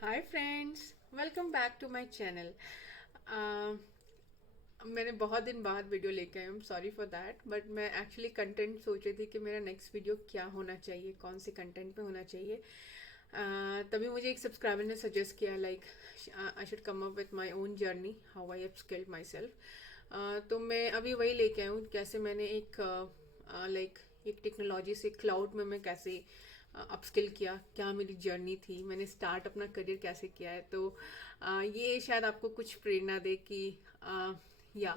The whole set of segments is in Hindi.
Hi friends, welcome back to my channel. मैंने बहुत दिन बाद वीडियो लेके आई हूँ, सॉरी फॉर दैट, बट मैं एक्चुअली कंटेंट सोच रही थी कि मेरा नेक्स्ट वीडियो क्या होना चाहिए, कौन से कंटेंट पे होना चाहिए। तभी मुझे एक सब्सक्राइबर ने सजेस्ट किया like I should come up with my own journey, how I have skilled my self. तो मैं अभी वही लेके आई हूँ, कैसे मैंने एक टेक्नोलॉजी से क्लाउड में मैं कैसे अपस्किल किया, क्या मेरी जर्नी थी, मैंने स्टार्ट अपना करियर कैसे किया है। तो ये शायद आपको कुछ प्रेरणा दे कि या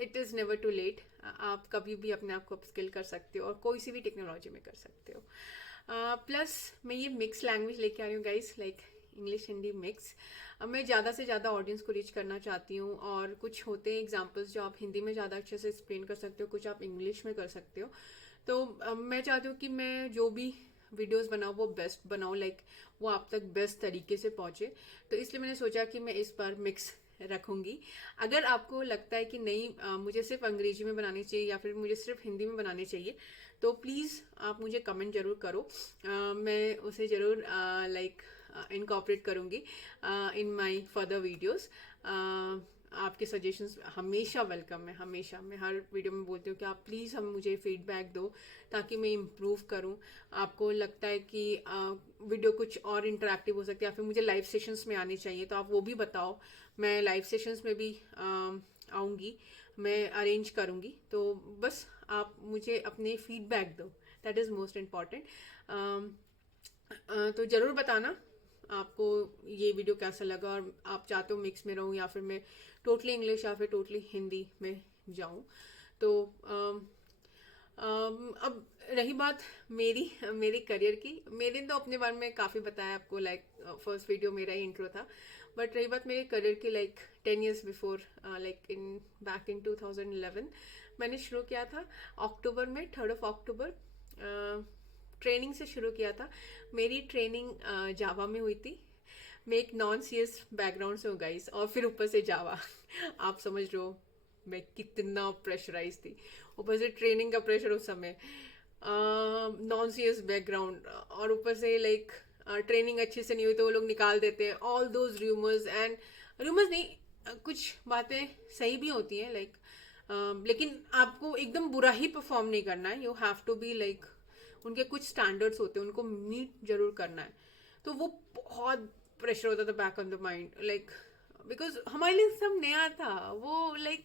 it is never too late. आप कभी भी अपने आप को अपस्किल कर सकते हो और कोई सी भी टेक्नोलॉजी में कर सकते हो। प्लस मैं ये मिक्स लैंग्वेज लेके आ रही हूँ guys, like English Hindi mix. मैं ज़्यादा से ज़्यादा ऑडियंस को रीच करना चाहती हूँ, और कुछ होते हैं एग्जाम्पल्स जो आप हिंदी में ज़्यादा अच्छे से एक्सप्लेन कर सकते हो, कुछ आप इंग्लिश में कर सकते हो। तो मैं चाहती हूँ कि मैं जो भी वीडियोस बनाऊँ वो बेस्ट बनाऊँ, लाइक वो आप तक बेस्ट तरीके से पहुँचे। तो इसलिए मैंने सोचा कि मैं इस बार मिक्स रखूंगी। अगर आपको लगता है कि नहीं मुझे सिर्फ अंग्रेजी में बनानी चाहिए या फिर मुझे सिर्फ हिंदी में बनानी चाहिए, तो प्लीज़ आप मुझे कमेंट जरूर करो। मैं उसे ज़रूर लाइक इनकॉपरेट करूँगी इन माई फर्दर वीडियोज़। आपके सजेशंस हमेशा वेलकम है, हमेशा। मैं हर वीडियो में बोलती हूँ कि आप प्लीज़ हम मुझे फीडबैक दो ताकि मैं इम्प्रूव करूँ। आपको लगता है कि वीडियो कुछ और इंटरेक्टिव हो सकती है या फिर मुझे लाइव सेशंस में आनी चाहिए, तो आप वो भी बताओ। मैं लाइव सेशंस में भी आऊँगी, मैं अरेंज करूँगी। तो बस आप मुझे अपने फीडबैक दो, दैट इज़ मोस्ट इम्पॉर्टेंट। तो ज़रूर बताना आपको ये वीडियो कैसा लगा, और आप चाहते हो मिक्स में रहूँ या फिर मैं टोटली इंग्लिश या फिर टोटली हिंदी में जाऊँ। तो अब रही बात मेरी मेरे करियर की। मेरे तो अपने बारे में काफ़ी बताया आपको, लाइक फर्स्ट वीडियो मेरा ही इंट्रो था। बट रही बात मेरे करियर की, like 10 years before, like in back in 2011 मैंने शुरू किया था अक्टूबर में, 3rd of October। ट्रेनिंग से शुरू किया था। मेरी ट्रेनिंग जावा में हुई थी। मैं एक नॉन सीएस बैकग्राउंड से हूँ गाइस, और फिर ऊपर से जावा आप समझ रहे हो मैं कितना प्रेशराइज थी। ऊपर से ट्रेनिंग का प्रेशर उस समय, नॉन सीएस बैकग्राउंड, और ऊपर से लाइक ट्रेनिंग अच्छे से नहीं हुई तो वो लोग निकाल देते हैं। All those rumours and rumours नहीं, कुछ बातें सही भी होती हैं लाइक, लेकिन आपको एकदम बुरा ही परफॉर्म नहीं करना है। You have to be like, उनके कुछ स्टैंडर्ड्स होते हैं, उनको मीट जरूर करना है। तो वो बहुत प्रेशर होता था back on the mind, like because हमारे लिए सब नया था वो, लाइक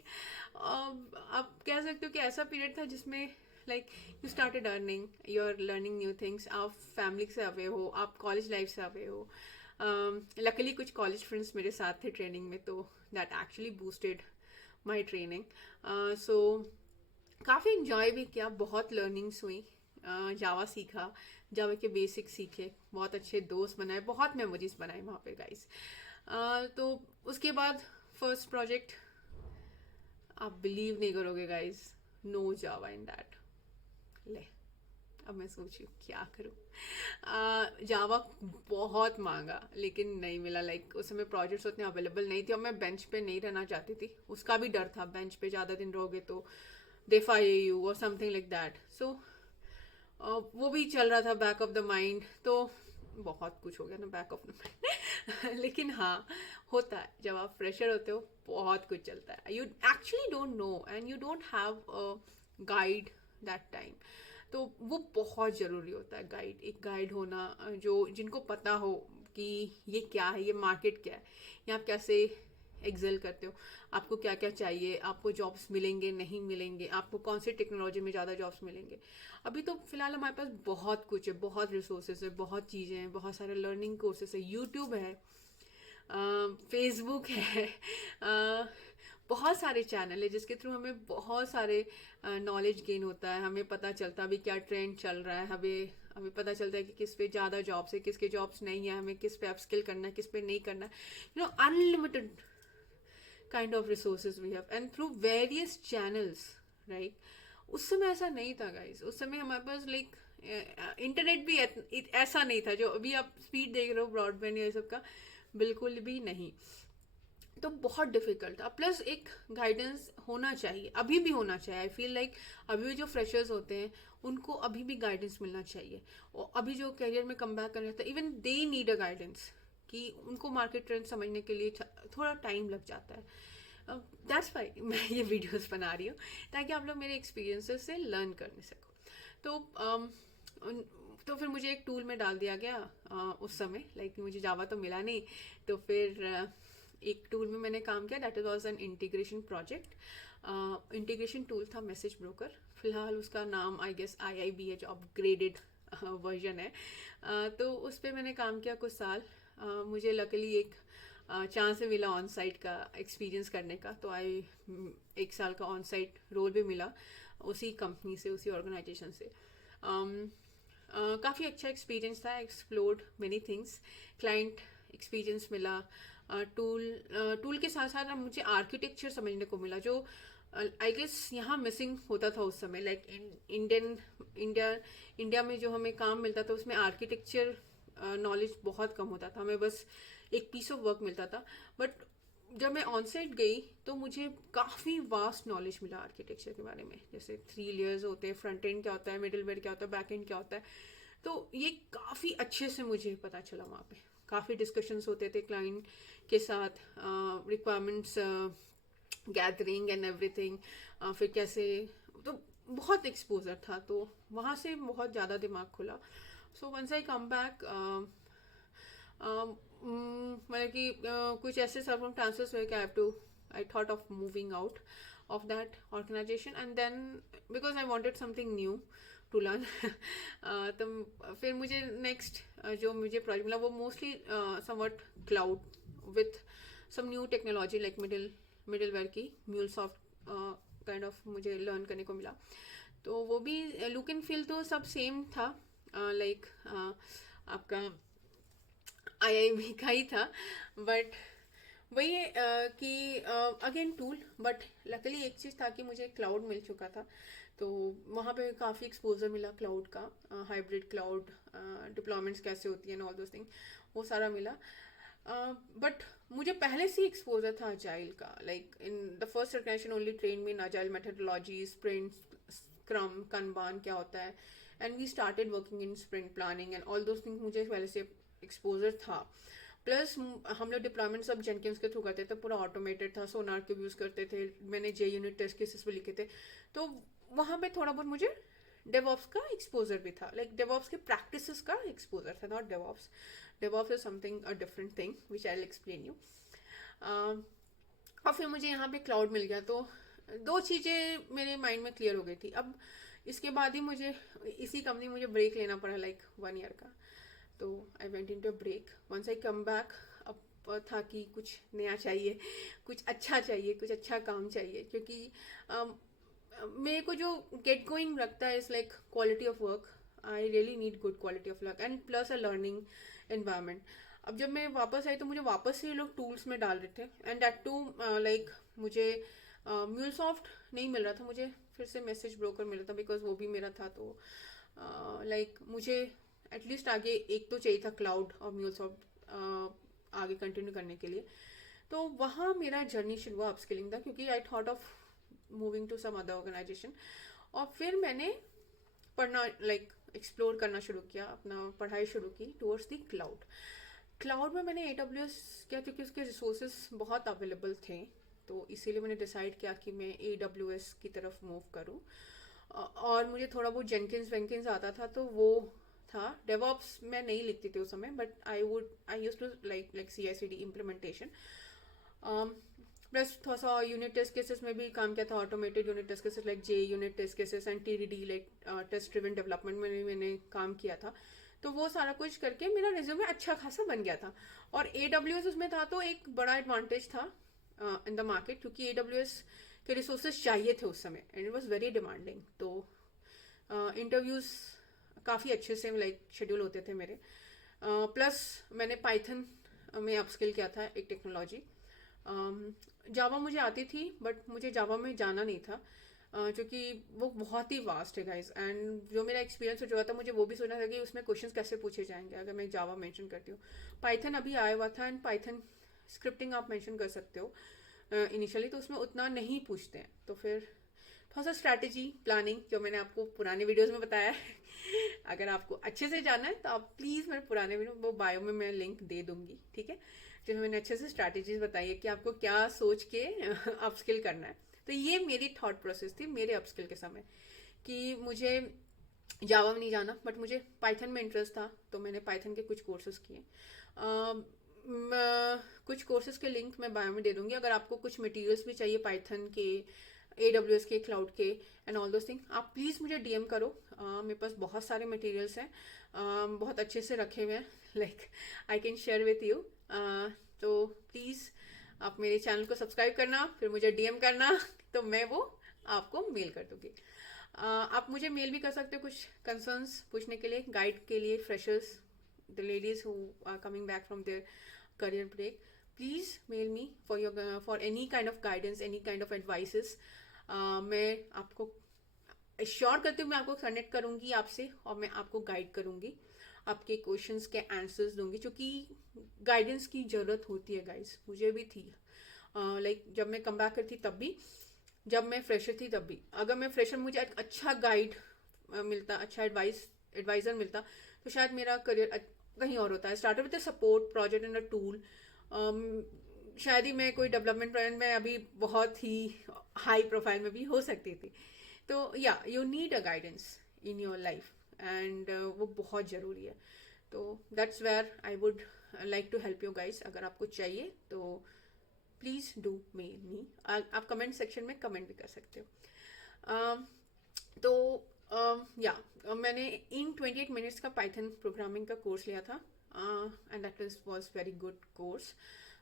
आप कह सकते हो कि ऐसा पीरियड था जिसमें like you started earning, you are learning new things, आप फैमिली से अवे हो, आप कॉलेज लाइफ से अवे हो। लकीली कुछ कॉलेज फ्रेंड्स मेरे साथ थे ट्रेनिंग में, तो that actually boosted my training. So काफ़ी इंजॉय भी किया, बहुत लर्निंग्स हुई। जावा सीखा, जावा के बेसिक सीखे, बहुत अच्छे दोस्त बनाए, बहुत मेमोरीज बनाए वहाँ पे गाइस। तो उसके बाद फर्स्ट प्रोजेक्ट, आप बिलीव नहीं करोगे guys, no Java in that. ले, अब मैं सोची क्या करूँ। जावा बहुत मांगा लेकिन नहीं मिला, लाइक उस समय प्रोजेक्ट्स उतने अवेलेबल नहीं थे, और मैं बेंच पे नहीं रहना चाहती थी, उसका भी डर था, बेंच पे ज़्यादा दिन रहोगे तो दे फायर यू और समथिंग लाइक दैट। सो वो भी चल रहा था बैक ऑफ द माइंड। तो बहुत कुछ हो गया ना बैक ऑफ द माइंड लेकिन हाँ, होता है जब आप फ्रेशर होते हो, बहुत कुछ चलता है। You actually don't know and you don't have a guide that time. तो वो बहुत ज़रूरी होता है, गाइड, एक गाइड होना, जो जिनको पता हो कि ये क्या है, ये मार्केट क्या है, या आप कैसे एक्सेल करते हो, आपको क्या क्या चाहिए, आपको जॉब्स मिलेंगे नहीं मिलेंगे, आपको कौन सी टेक्नोलॉजी में ज़्यादा जॉब्स मिलेंगे। अभी तो फिलहाल हमारे पास बहुत कुछ है, बहुत रिसोर्सेज है, बहुत चीज़ें हैं, बहुत सारे लर्निंग कोर्सेज है, यूट्यूब है, फेसबुक है, बहुत सारे चैनल है जिसके थ्रू हमें बहुत सारे नॉलेज गेन होता है। हमें पता चलता है अभी क्या ट्रेंड चल रहा है, हमें हमें पता चलता है कि किस पे ज़्यादा जॉब्स है, किसके जॉब्स नहीं है, हमें किस पे अपस्किल करना है, किस पे नहीं करना है। You know, unlimited kind of resources we have and through various channels, right. उस समय ऐसा नहीं था गाइस, उस समय हमारे पास लाइक इंटरनेट भी ऐसा नहीं था जो अभी आप स्पीड देख रहे हो ब्रॉडबैंड या ये सब का, बिल्कुल भी नहीं। तो बहुत डिफिकल्ट था। प्लस एक गाइडेंस होना चाहिए, अभी भी होना चाहिए। आई फील लाइक अभी भी जो फ्रेशर्स होते हैं उनको अभी भी गाइडेंस मिलना चाहिए, और अभी जो करियर में कम बैक कर रहे थे even they need a guidance, कि उनको मार्केट ट्रेंड समझने के लिए थोड़ा टाइम लग जाता है। दैट्स वाई मैं ये वीडियोस बना रही हूँ, ताकि आप लोग मेरे एक्सपीरियंसेस से लर्न करने सको। तो तो फिर मुझे एक टूल में डाल दिया गया उस समय, लाइक मुझे जावा तो मिला नहीं, तो फिर एक टूल में मैंने काम किया, that was an integration project. Integration tool था मैसेज ब्रोकर, फिलहाल उसका नाम I guess IIBH upgraded version है। तो उस पर मैंने काम किया कुछ साल। मुझे लकीली एक चांस मिला ऑन साइट का एक्सपीरियंस करने का, तो एक साल का ऑन साइट रोल भी मिला उसी कंपनी से, उसी ऑर्गेनाइजेशन से। काफ़ी अच्छा एक्सपीरियंस था, explored many things, client experience मिला, टूल के साथ साथ मुझे आर्किटेक्चर समझने को मिला, जो आई गेस यहाँ मिसिंग होता था उस समय। लाइक इंडिया में जो हमें काम मिलता था उसमें आर्किटेक्चर नॉलेज बहुत कम होता था, हमें बस एक पीस ऑफ वर्क मिलता था। बट जब मैं ऑन साइट गई तो मुझे काफ़ी वास्ट नॉलेज मिला आर्किटेक्चर के बारे में, जैसे 3 लेयर्स होते हैं, फ्रंट एंड क्या होता है, मिडिल वेयर क्या होता है, बैक एंड क्या होता है। तो ये काफ़ी अच्छे से मुझे पता चला वहाँ पे। काफ़ी डिस्कशंस होते थे क्लाइंट के साथ, रिक्वायरमेंट्स गैदरिंग एंड एवरीथिंग, फिर कैसे, तो बहुत एक्सपोजर था, तो वहाँ से बहुत ज़्यादा दिमाग खुला। So once I came back, मतलब कि कुछ ऐसे सर्कमस्टांसेस हुए कि I thought of moving out of that organisation, and then because I wanted something new to learn. तो फिर मुझे नेक्स्ट जो मुझे प्रोजेक्ट मिला वो mostly somewhat cloud with some new technology, like middleware की म्यूलसॉफ्ट काइंड ऑफ मुझे लर्न करने को मिला। तो वो भी लुक एंड फील तो सब सेम था, लाइक आपका IIB का ही था। बट वही है कि अगेन टूल, बट लकीली एक चीज़ था कि मुझे क्लाउड मिल चुका था, तो वहाँ पे काफ़ी एक्सपोजर मिला क्लाउड का, हाइब्रिड क्लाउड डिप्लॉयमेंट्स कैसे होती हैं, ऑल दोस थिंग, वो सारा मिला। बट मुझे पहले से एक्सपोजर था अजाइल का, like in the first organisation only train me in agile methodology, sprint, scrum, kanban क्या होता है, and we started working in sprint planning and all those things, मुझे पहले से एक्सपोजर था। प्लस हम लोग डिप्लॉयमेंट सब जेनकिंस के थ्रू करते थे, पूरा ऑटोमेटेड था, सोनार के यूज़ करते थे, मैंने JUnit टेस्ट केसेस भी लिखे थे, तो वहाँ पे थोड़ा बहुत मुझे डेवॉप्स का एक्सपोजर भी था, लाइक डेवॉप्स के प्रैक्टिसेस का एक्सपोजर था, not DevOps. DevOps is something a different thing which I will explain you. और फिर मुझे यहाँ पे क्लाउड मिल गया, तो दो चीज़ें मेरे माइंड में क्लियर हो गई थी। अब इसके बाद ही मुझे इसी कंपनी मुझे ब्रेक लेना पड़ा, लाइक 1 ईयर का। तो I went into break, once I came back, अब था कि कुछ नया चाहिए, कुछ अच्छा चाहिए, कुछ अच्छा काम चाहिए, क्योंकि मेरे को जो गेट गोइंग रखता है is like quality of work. I really need good quality of work and plus a learning environment. अब जब मैं वापस आई तो मुझे वापस से ये लोग टूल्स में डाल रहे थे, एंड दैट टू लाइक मुझे म्यूलसॉफ्ट नहीं मिल रहा था, मुझे फिर से मैसेज ब्रोकर मिला था, बिकॉज वो भी मेरा था। तो लाइक मुझे एटलीस्ट आगे एक तो चाहिए था क्लाउड और म्यूलसॉफ्ट आगे कंटिन्यू करने के लिए। तो वहाँ मेरा जर्नी शुरू हुआ अपस्किलिंग था, क्योंकि I thought of moving to some other organisation. और फिर मैंने पढ़ना, लाइक एक्सप्लोर करना शुरू किया, अपना पढ़ाई शुरू की टूवर्ड्स दी क्लाउड। क्लाउड में मैंने AWS किया, क्योंकि उसके रिसोर्सेज बहुत अवेलेबल थे, तो इसीलिए मैंने डिसाइड किया कि मैं AWS की तरफ मूव करूँ। और मुझे थोड़ा बहुत जेनकिंस वेंकिंस आता था, तो वो था। डेवॉप्स मैं नहीं लिखती थी उस समय, but I used to like CI/CD implementation. Plus थोड़ा सा यूनिट टेस्ट केसेस में भी काम किया था, automated unit test cases like JUnit test cases and TDD like test driven development में भी मैंने काम किया था। तो वो सारा कुछ करके मेरा रिज्यूमे अच्छा खासा बन गया था। और AWS उसमें था, तो एक बड़ा एडवांटेज था इन द मार्केट, क्योंकि AWS के रिसोर्सेज चाहिए थे उस समय, and it was very demanding. तो इंटरव्यूज़ काफ़ी अच्छे से लाइक शेड्यूल होते थे मेरे। प्लस मैंने पाइथन में अपस्किल किया था, एक टेक्नोलॉजी। जावा मुझे आती थी, बट मुझे जावा में जाना नहीं था, क्योंकि वो बहुत ही वास्ट है गाइस। एंड जो मेरा एक्सपीरियंस हो चुका था, मुझे वो भी सोचना था कि उसमें क्वेश्चंस कैसे पूछे जाएंगे अगर मैं जावा मेंशन करती हूँ। पाइथन अभी आया हुआ था, एंड पाइथन स्क्रिप्टिंग आप मेंशन कर सकते हो इनिशियली, तो उसमें उतना नहीं पूछते हैं। तो फिर थोड़ा सा स्ट्रैटेजी प्लानिंग जो मैंने आपको पुराने वीडियोस में बताया है अगर आपको अच्छे से जानना है तो आप प्लीज़ मेरे पुराने वीडियो वो बायो में मैं लिंक दे दूंगी, ठीक है, जिसमें मैंने अच्छे से स्ट्रैटेजीज बताई है कि आपको क्या सोच के अपस्किल करना है। तो ये मेरी थॉट प्रोसेस थी मेरे अपस्किल के समय, कि मुझे जावा में नहीं जाना, बट मुझे पाइथन में इंटरेस्ट था, तो मैंने पाइथन के कुछ कोर्सेज किए। कुछ कोर्सेज के लिंक मैं बायो में दे दूंगी। अगर आपको कुछ मटेरियल्स भी चाहिए पाइथन के, AWS के, क्लाउड के एंड ऑल दोस थिंग, आप प्लीज़ मुझे DM करो। मेरे पास बहुत सारे मटेरियल्स हैं, बहुत अच्छे से रखे हुए हैं, like I can share with you. तो प्लीज़ आप मेरे चैनल को सब्सक्राइब करना, फिर मुझे DM करना तो मैं वो आपको मेल कर दूंगी। आप मुझे मेल भी कर सकते हो कुछ कंसर्न्स पूछने के लिए, गाइड के लिए, freshers, the ladies who are coming back from their career break. Please mail me for any kind of guidance, any kind of advices. मैं आपको श्योर करती हूँ, मैं आपको कनेक्ट करूँगी आपसे और मैं आपको गाइड करूँगी, आपके क्वेश्चंस के आंसर्स दूंगी, क्योंकि गाइडेंस की ज़रूरत होती है गाइस, मुझे भी थी। लाइक जब मैं कम बैक करती तब भी, जब मैं फ्रेशर थी तब भी। अगर मैं फ्रेशर, मुझे अच्छा गाइड मिलता, अच्छा एडवाइज़र मिलता, तो शायद मेरा करियर कहीं और होता है। Started with support project and a tool, शायद ही मैं कोई डेवलपमेंट प्रोजेक्ट में अभी बहुत ही हाई प्रोफाइल में भी हो सकती थी। तो yeah you need a guidance in your life, and वो बहुत ज़रूरी है। तो that's where I would like to help you guys. अगर आपको चाहिए तो प्लीज़ डू मेल मी। आप कमेंट सेक्शन में कमेंट भी कर सकते हो। तो मैंने इन 28 मिनट्स का पाइथन प्रोग्रामिंग का कोर्स लिया था, and that was very good course.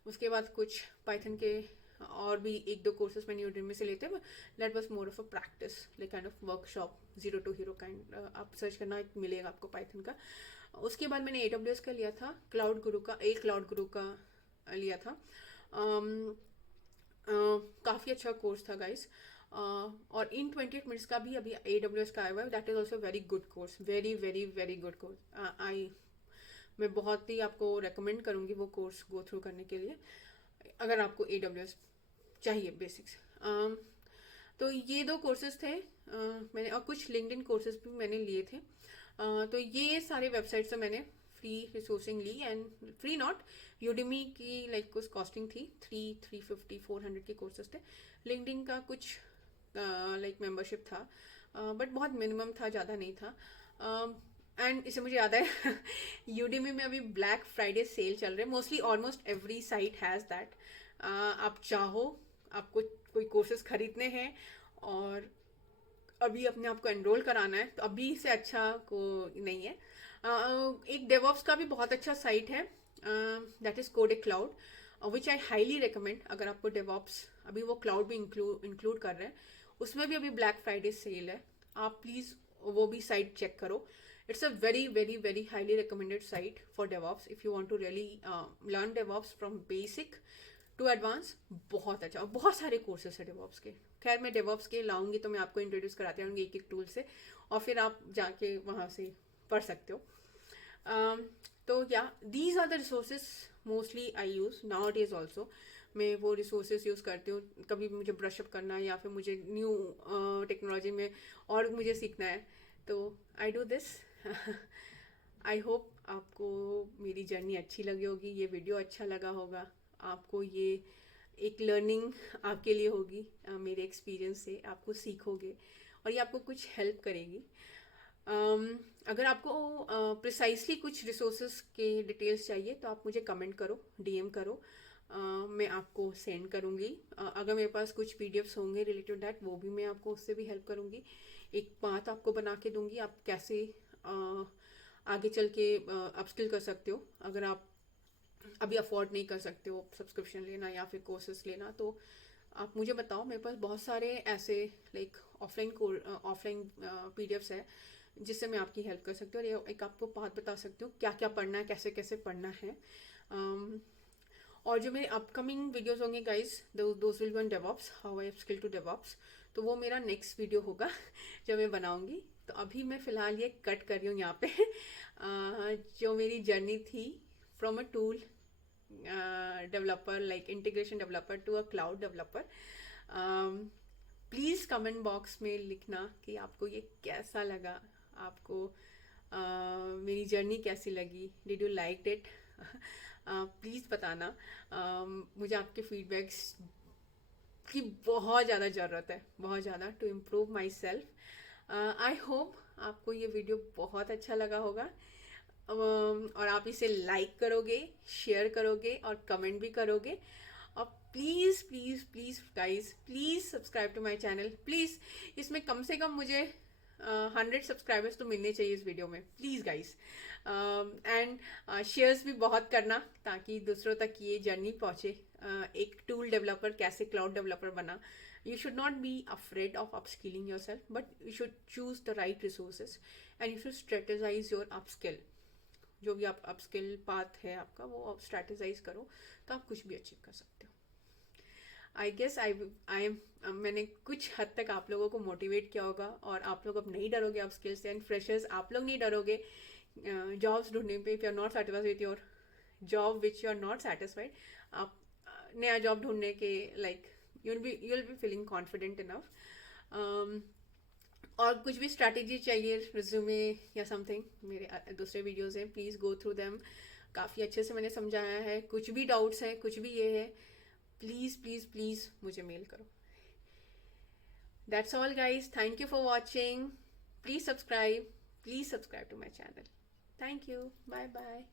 उसके बाद कुछ पाइथन के और भी 1-2 कोर्सेज मैंने यूडेमी से लेते हैं। That was more of a practice, like kind of workshop, 0 to Hero kind. आप सर्च करना, मिलेगा आपको पाइथन का। उसके बाद मैंने AWS का लिया था, क्लाउड गुरु का लिया था। काफ़ी अच्छा कोर्स था गाइस। और इन 28 मिनट्स का भी अभी AWS का आया हुआ है, that is also very good course, very very very good course. मैं बहुत ही आपको रेकमेंड करूँगी वो कोर्स गो थ्रू करने के लिए, अगर आपको AWS चाहिए बेसिक्स। तो ये 2 कोर्सेज थे मैंने, और कुछ लिंक्डइन कोर्सेज भी मैंने लिए थे। तो ये सारे वेबसाइट से मैंने फ्री रिसोर्सिंग ली, एंड फ्री नॉट, यूडेमी की लाइक कुछ कॉस्टिंग थी, 350 400 के कोर्सेज थे। लिंक्डइन का कुछ लाइक मेंबरशिप था, बट बहुत मिनिमम था, ज़्यादा नहीं था। एंड इससे मुझे याद है यूडेमी में अभी ब्लैक फ्राइडे सेल चल रहे हैं, mostly almost every site has that. आप चाहो, आपको कोई कोर्सेज खरीदने हैं और अभी अपने आप को एनरोल कराना है, तो अभी से अच्छा को नहीं है। एक डेवऑप्स का भी बहुत अच्छा साइट है, that is code cloud, which I highly recommend. अगर आपको डेवऑप्स, अभी वो क्लाउड भी इंक्लूड कर रहे हैं, उसमें भी अभी ब्लैक फ्राइडे सेल है, आप प्लीज़ वो भी साइट चेक करो। It's a very very very highly recommended site for DevOps if you want to really learn DevOps from basic to advance. बहुत अच्छा, और बहुत सारे कोर्सेज है डेवऑप्स के। खैर मैं डेवऑप्स के लाऊंगी तो मैं आपको इंट्रोड्यूस कराती रहूँगी एक टूल से, और फिर आप जाके वहाँ से पढ़ सकते हो। तो yeah these are the resources mostly I use nowadays also. मैं वो रिसोर्सेज यूज़ करती हूँ, कभी मुझे ब्रशअप करना है या फिर मुझे न्यू टेक्नोलॉजी में और मुझे सीखना है, तो I do this. I hope आपको मेरी जर्नी अच्छी लगी होगी, ये वीडियो अच्छा लगा होगा आपको, ये एक लर्निंग आपके लिए होगी, मेरे एक्सपीरियंस से आपको सीखोगे और ये आपको कुछ हेल्प करेगी। अगर आपको प्रिसाइसली कुछ रिसोर्सेज के डिटेल्स चाहिए तो आप मुझे कमेंट करो, DM करो, मैं आपको सेंड करूँगी। अगर मेरे पास कुछ PDFs होंगे रिलेटेड दैट, वो भी मैं आपको उससे भी हेल्प करूँगी। एक पाथ आपको बना के दूँगी, आप कैसे आगे चल के अपस्किल कर सकते हो। अगर आप अभी अफोर्ड नहीं कर सकते हो सब्सक्रिप्शन लेना या फिर कोर्सेज लेना, तो आप मुझे बताओ। मेरे पास बहुत सारे ऐसे लाइक ऑफलाइन PDFs है जिससे मैं आपकी हेल्प कर सकती हूँ, और एक आपको पाथ बता सकती हूँ क्या क्या पढ़ना है, कैसे कैसे पढ़ना है। और जो मेरे अपकमिंग वीडियोस होंगे guys, those will be on DevOps, how I upskill to DevOps. तो वो मेरा नेक्स्ट वीडियो होगा जो मैं बनाऊंगी। तो अभी मैं फ़िलहाल ये कट कर रही हूँ यहाँ पे जो मेरी जर्नी थी from a tool developer, like integration developer to a cloud developer. Please comment box में लिखना कि आपको ये कैसा लगा, आपको मेरी जर्नी कैसी लगी, did you like it. Please बताना. मुझे आपके फीडबैक्स की बहुत ज़्यादा ज़रूरत है, बहुत ज़्यादा, to improve myself. I hope आपको ये वीडियो बहुत अच्छा लगा होगा, और आप इसे लाइक करोगे, शेयर करोगे और कमेंट भी करोगे. और please please please guys, please subscribe to my channel. Please इसमें कम से कम मुझे 100 सब्सक्राइबर्स तो मिलने चाहिए इस वीडियो में, प्लीज़ गाइज. एंड शेयर्स भी बहुत करना ताकि दूसरों तक ये जर्नी पहुँचे. एक टूल डेवलपर कैसे क्लाउड डेवलपर बना. You should not be afraid of upskilling yourself, but you should choose the right resources and you should strategize your upskill. जो भी आप अपस्किल पाथ है आपका, वो आप स्ट्रैटेजाइज करो तो आप कुछ भी अचीव कर सकते हो. आई गेस आई एम मैंने कुछ हद तक आप लोगों को मोटिवेट किया होगा, और आप लोग अब नहीं डरोगे अपस्किल से. एंड फ्रेशर्स, आप लोग नहीं डरोगे जॉब्स ढूंढने पे. If you are not satisfied with your job which you are not satisfied, आप नया जॉब ढूंढने के like you'll be feeling confident enough. और कुछ भी स्ट्रैटेजी चाहिए, रिज्यूमे या समथिंग, मेरे दूसरे वीडियोस हैं, प्लीज़ गो थ्रू देम. काफ़ी अच्छे से मैंने समझाया है. कुछ भी डाउट्स हैं, कुछ भी ये है, प्लीज़ प्लीज़ प्लीज़ मुझे मेल करो. That's all guys. Thank you for watching. Please subscribe to my channel. Thank you. Bye bye.